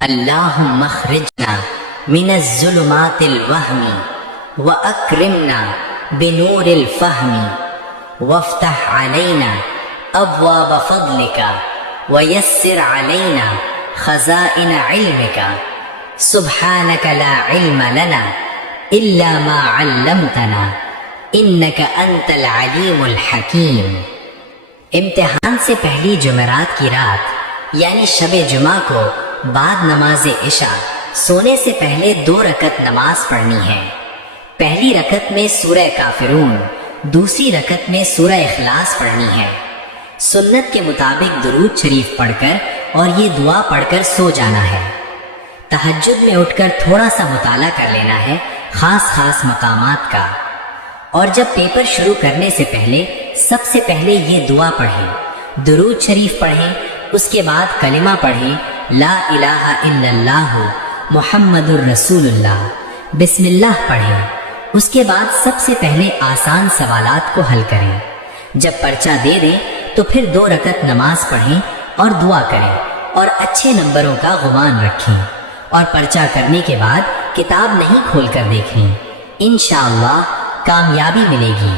اللہم اخرجنا من الظلمات الوہم واکرمنا بنور الفہم وافتح علینا ابواب فضلک ویسر علینا خزائن علمک سبحانک لا علم لنا الا ما علمتنا انک انت العلیم الحکیم۔ امتحان سے پہلی جمعرات کی رات یعنی شب جمعہ کو بعد نماز عشاء سونے سے پہلے 2 رکعت نماز پڑھنی ہے۔ پہلی رکعت میں سورہ کافرون، دوسری رکعت میں سورہ اخلاص پڑھنی ہے۔ سنت کے مطابق درود شریف پڑھ کر اور یہ دعا پڑھ کر سو جانا ہے۔ تہجد میں اٹھ کر تھوڑا سا مطالعہ کر لینا ہے خاص مقامات کا، اور جب پیپر شروع کرنے سے پہلے سب سے پہلے یہ دعا پڑھیں، درود شریف پڑھیں، اس کے بعد کلمہ پڑھیں لا الہ الا اللہ محمد الرسول اللہ، بسم اللہ پڑھیں۔ اس کے بعد سب سے پہلے آسان سوالات کو حل کریں۔ جب پرچہ دے دیں تو پھر 2 رکعت نماز پڑھیں اور دعا کریں اور اچھے نمبروں کا گمان رکھیں، اور پرچہ کرنے کے بعد کتاب نہیں کھول کر دیکھیں۔ انشاءاللہ کامیابی ملے گی۔